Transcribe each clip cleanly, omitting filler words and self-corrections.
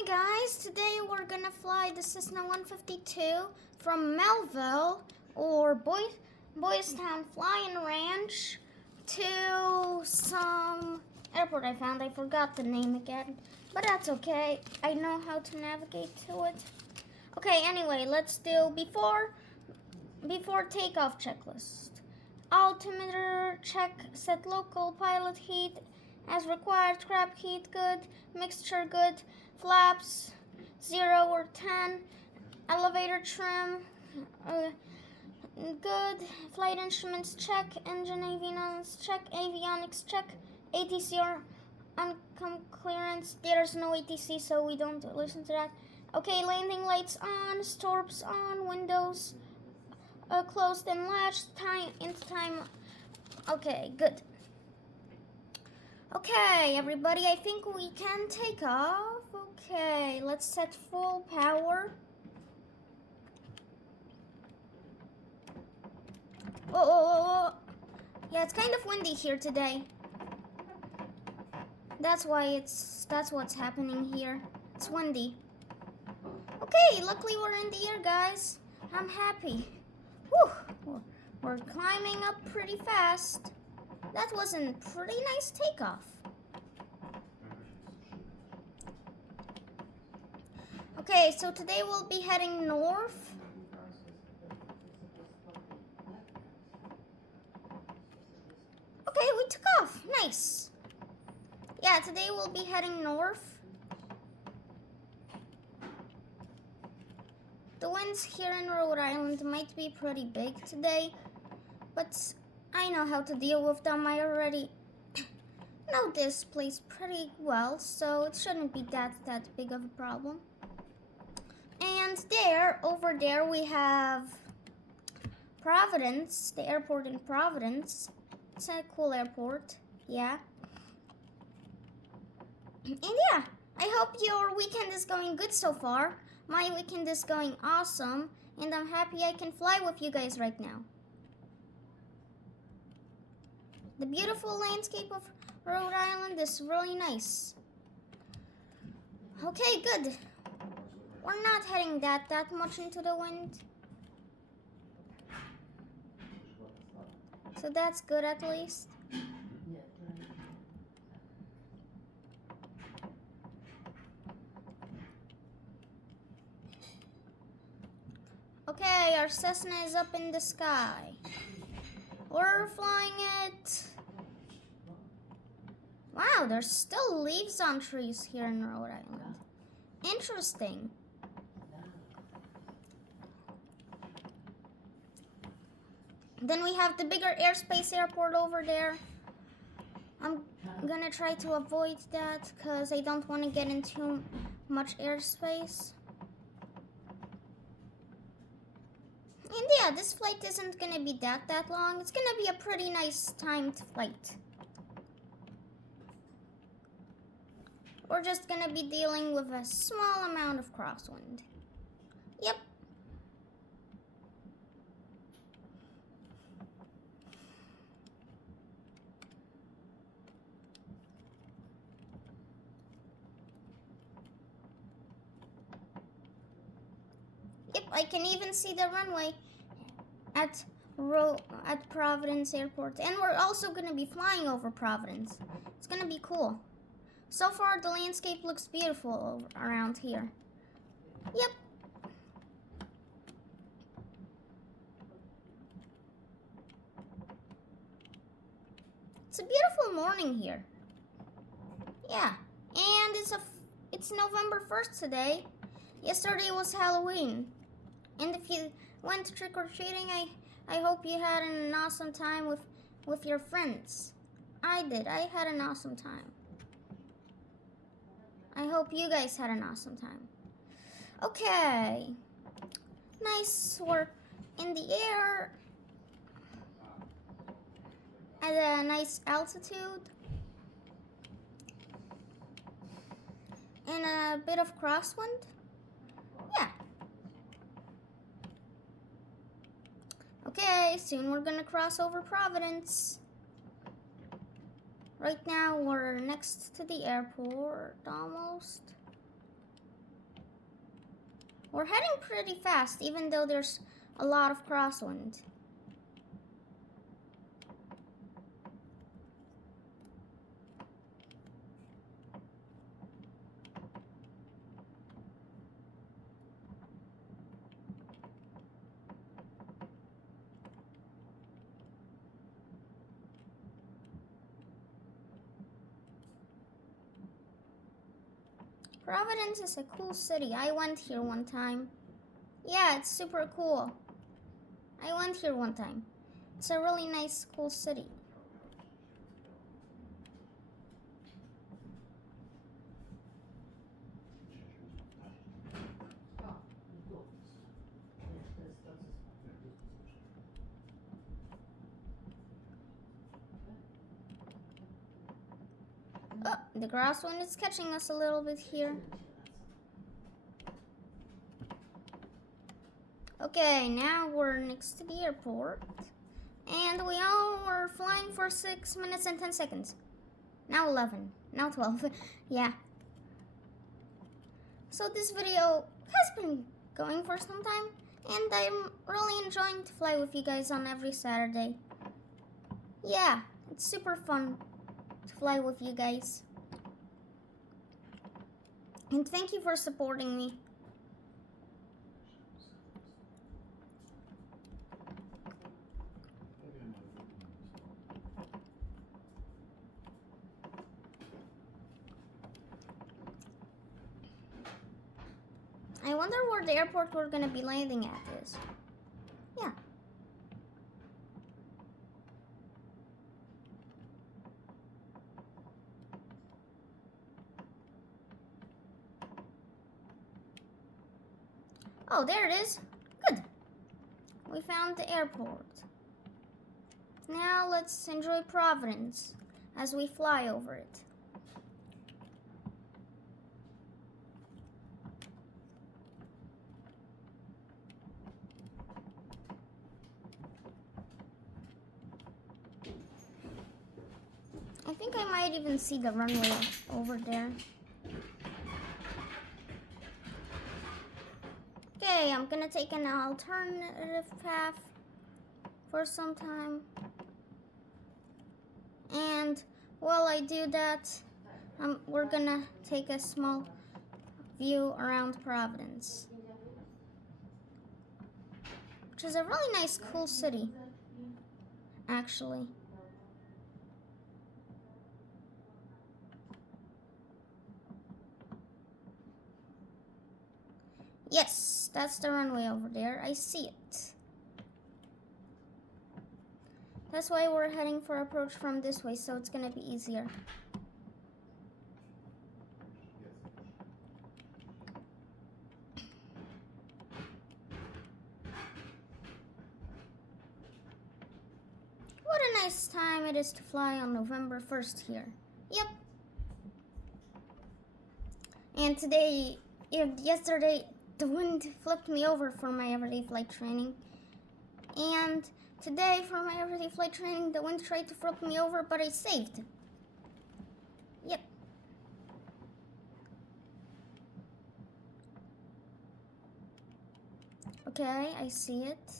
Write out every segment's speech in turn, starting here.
Hi guys, today we're gonna fly the Cessna 152 from Melville or Boys Town Flying Ranch to some airport I found. I forgot the name again, but that's okay. I know how to navigate to it. Okay, anyway, let's do before takeoff checklist. Altimeter check, set local pilot heat as required, crab heat good, mixture good, flaps 0 or 10, elevator trim good, flight instruments check, engine avionics check, ATC or uncom clearance. There's no ATC, so we don't listen to that. Okay, landing lights on, stops on, windows closed and latched, time. Okay, good. Okay, everybody, I think we can take off. Okay, let's set full power. Oh. Yeah, it's kind of windy here today. That's what's happening here. It's windy. Okay, luckily we're in the air, guys. I'm happy. Whew, we're climbing up pretty fast. That was a pretty nice takeoff. Okay, so today we'll be heading north. Okay, we took off. Nice. Yeah, today we'll be heading north. The winds here in Rhode Island might be pretty big today, but I know how to deal with them. I already know this place pretty well, so it shouldn't be that big of a problem. And over there, we have Providence, the airport in Providence. It's a cool airport, yeah. And yeah, I hope your weekend is going good so far. My weekend is going awesome, and I'm happy I can fly with you guys right now. The beautiful landscape of Rhode Island is really nice. Okay, good. We're not heading that much into the wind. So that's good at least. Okay, our Cessna is up in the sky. We're flying it. Wow, there's still leaves on trees here in Rhode Island. Interesting. Then we have the bigger airspace airport over there. I'm gonna try to avoid that because I don't want to get in too much airspace. And yeah, this flight isn't gonna be that long. It's gonna be a pretty nice timed flight. We're just gonna be dealing with a small amount of crosswind. Yep. Yep, I can even see the runway at Providence Airport. And we're also gonna be flying over Providence. It's gonna be cool. So far, the landscape looks beautiful around here. Yep. It's a beautiful morning here. Yeah, and it's November 1st today. Yesterday was Halloween. And if you went trick-or-treating, I hope you had an awesome time with your friends. I did. I had an awesome time. I hope you guys had an awesome time. Okay. Nice work in the air. At a nice altitude. And a bit of crosswind. Yeah. Okay, soon we're gonna cross over Providence. Right now we're next to the airport, almost. We're heading pretty fast, even though there's a lot of crosswind. Providence is a cool city. I went here one time. Yeah, it's super cool. I went here one time. It's a really nice, cool city. Oh, the crosswind is catching us a little bit here. Okay, now we're next to the airport. And we all were flying for 6 minutes and 10 seconds. Now 11. Now 12. Yeah. So this video has been going for some time. And I'm really enjoying to fly with you guys on every Saturday. Yeah, it's super fun to fly with you guys. And thank you for supporting me. I wonder where the airport we're gonna be landing at is. Yeah. Oh, there it is. Good. We found the airport. Now let's enjoy Providence as we fly over it. I think I might even see the runway over there. Okay, I'm gonna take an alternative path for some time. And while I do that, we're gonna take a small view around Providence, which is a really nice, cool city, actually. Yes, that's the runway over there. I see it. That's why we're heading for approach from this way, so it's gonna be easier. What a nice time it is to fly on November 1st here. Yep. And yesterday, the wind flipped me over for my everyday flight training. And today, for my everyday flight training, the wind tried to flip me over, but I saved. Yep. Okay, I see it.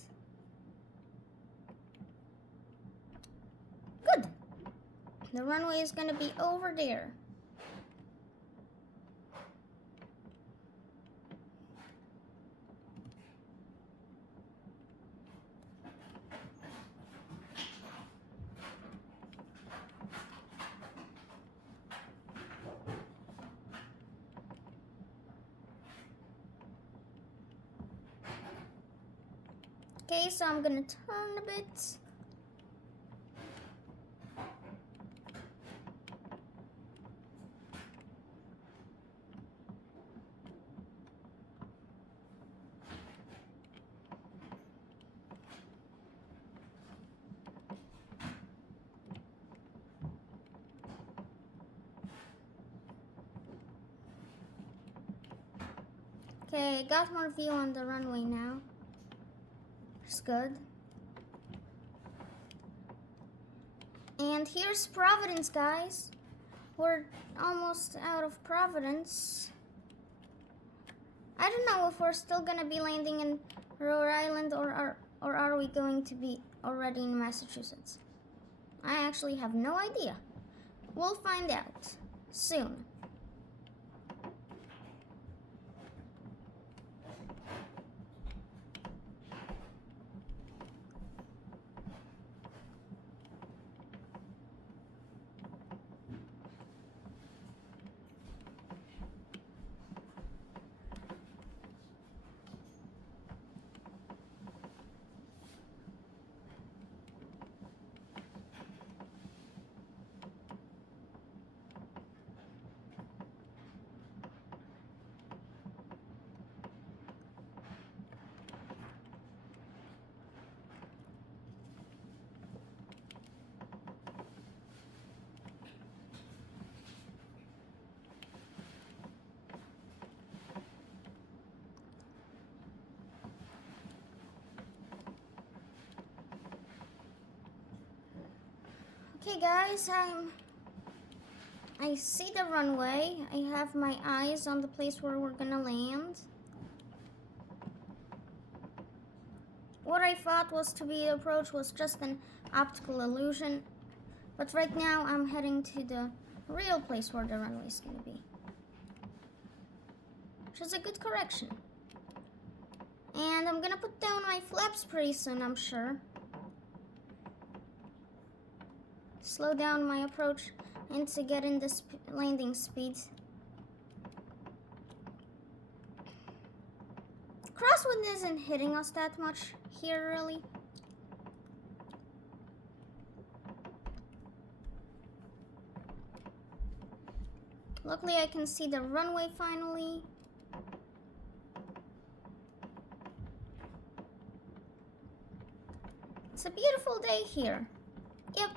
Good. The runway is gonna be over there. Okay, so I'm gonna turn a bit. Okay, got more view on the runway now. It's good. And here's Providence, guys. We're almost out of Providence. I don't know if we're still gonna be landing in Rhode Island or are we going to be already in Massachusetts? I actually have no idea. We'll find out soon. Okay guys, I see the runway. I have my eyes on the place where we're gonna land. What I thought was to be the approach was just an optical illusion, but right now I'm heading to the real place where the runway is gonna be, which is a good correction. And I'm gonna put down my flaps pretty soon, I'm sure. Slow down my approach and to get in the landing speed. Crosswind isn't hitting us that much here, really. Luckily, I can see the runway finally. It's a beautiful day here. Yep.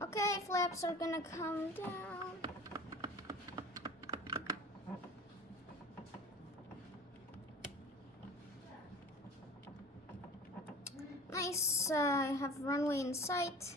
Okay, flaps are gonna come down. Nice, I have runway in sight.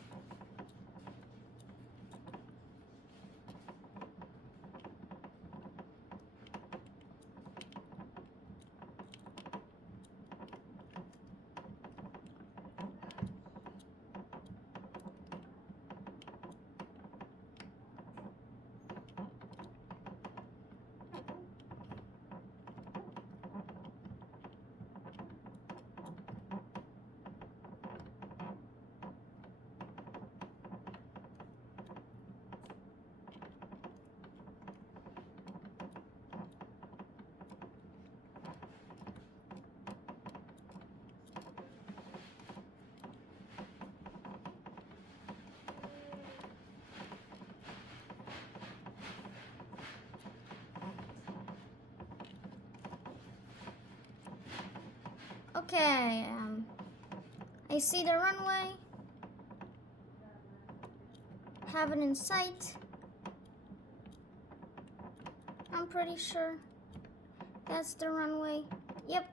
Okay, I see the runway. Have it in sight. I'm pretty sure that's the runway. Yep.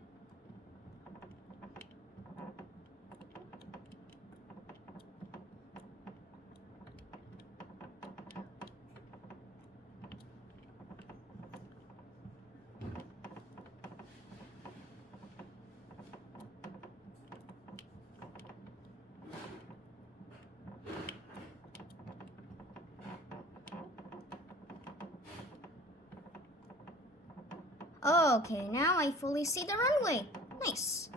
Okay, now I fully see the runway. Nice.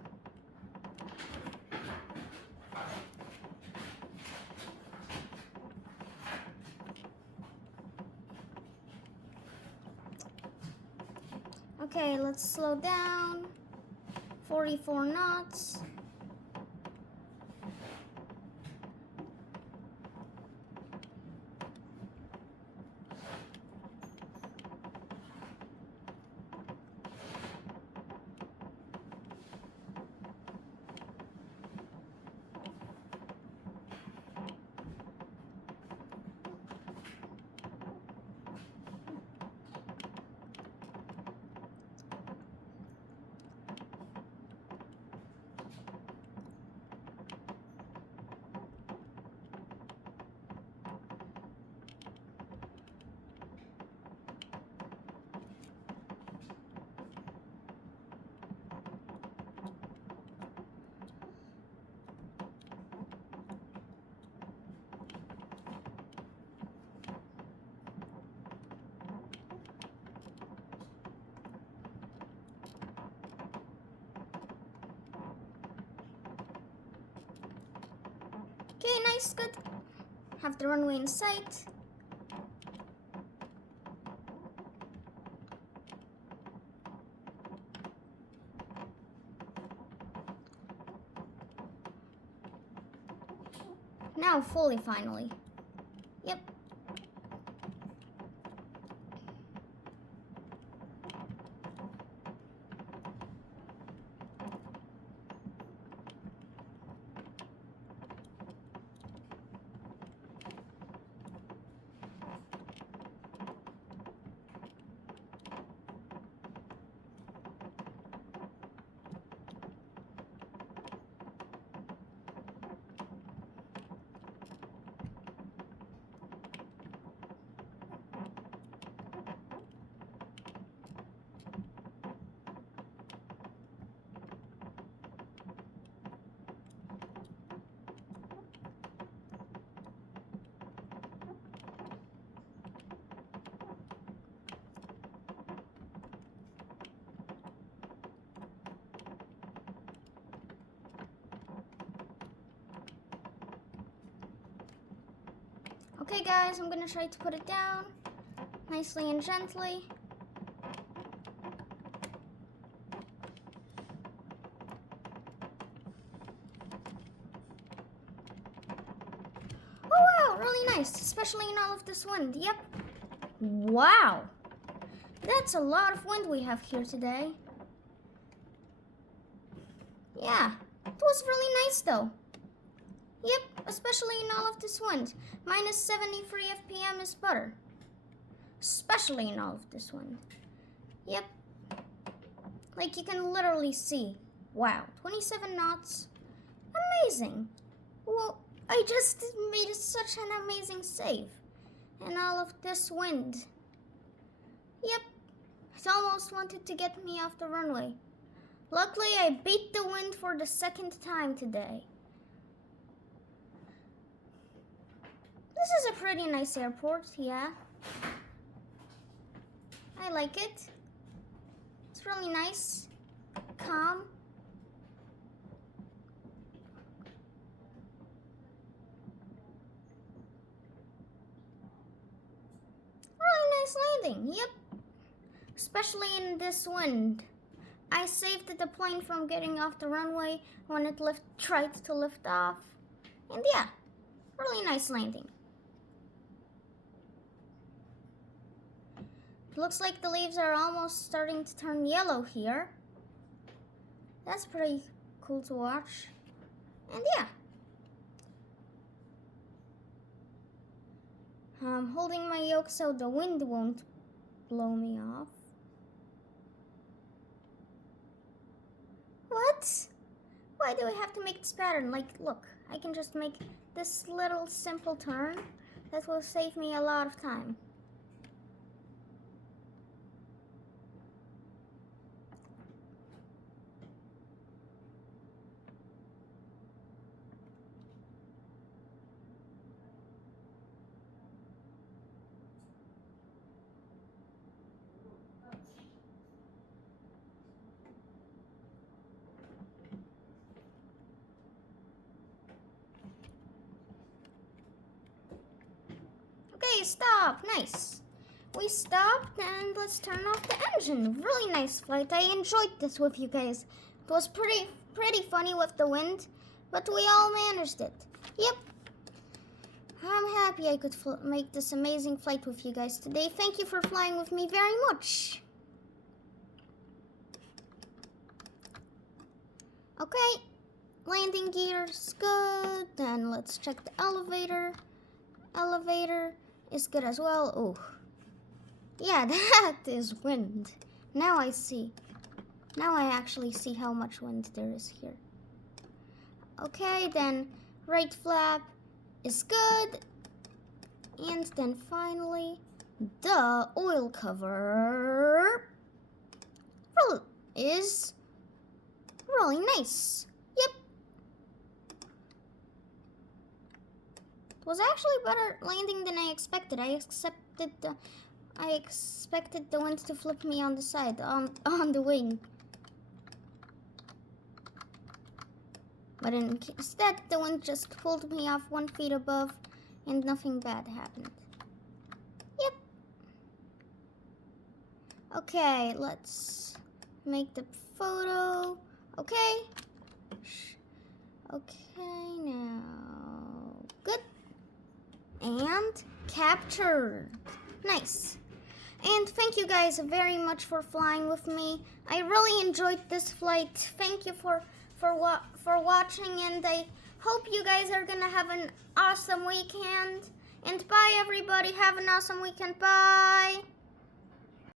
Okay, let's slow down. 44 knots. Okay, nice, good. Have the runway in sight. Now fully, finally. Yep. Okay guys, I'm gonna try to put it down nicely and gently. Oh wow, really nice, especially in all of this wind. Yep. Wow. That's a lot of wind we have here today. Yeah, it was really nice though. Yep, especially in all of this wind. Minus 73 FPM is butter. Especially in all of this wind. Yep. Like you can literally see. Wow, 27 knots. Amazing. Well, I just made such an amazing save. In all of this wind. Yep. It almost wanted to get me off the runway. Luckily, I beat the wind for the second time today. This is a pretty nice airport, yeah. I like it. It's really nice, calm. Really nice landing, yep. Especially in this wind. I saved the plane from getting off the runway when it tried to lift off. And yeah, really nice landing. It looks like the leaves are almost starting to turn yellow here. That's pretty cool to watch. And yeah. I'm holding my yoke so the wind won't blow me off. What? Why do I have to make this pattern? Like, look, I can just make this little simple turn that will save me a lot of time. Okay, stop. Nice. We stopped and let's turn off the engine. Really nice flight. I enjoyed this with you guys. It was pretty funny with the wind, but we all managed it. Yep. I'm happy I could make this amazing flight with you guys today. Thank you for flying with me very much. Okay, landing gear's good. Then let's check the elevator. Elevator is good as well. Oh, yeah, that is wind. Now I see. Now I actually see how much wind there is here. Okay, then right flap is good. And then finally, the oil cover is really nice. Yep. It was actually better landing than I expected. I expected the wind to flip me on the side, on the wing. But instead, the wind just pulled me off 1 feet above, and nothing bad happened. Yep. Okay, let's make the photo. Okay. Okay, now. Good. And captured. Nice. And thank you guys very much for flying with me. I really enjoyed this flight. Thank you for watching, and I hope you guys are gonna have an awesome weekend. And bye, everybody. Have an awesome weekend. Bye.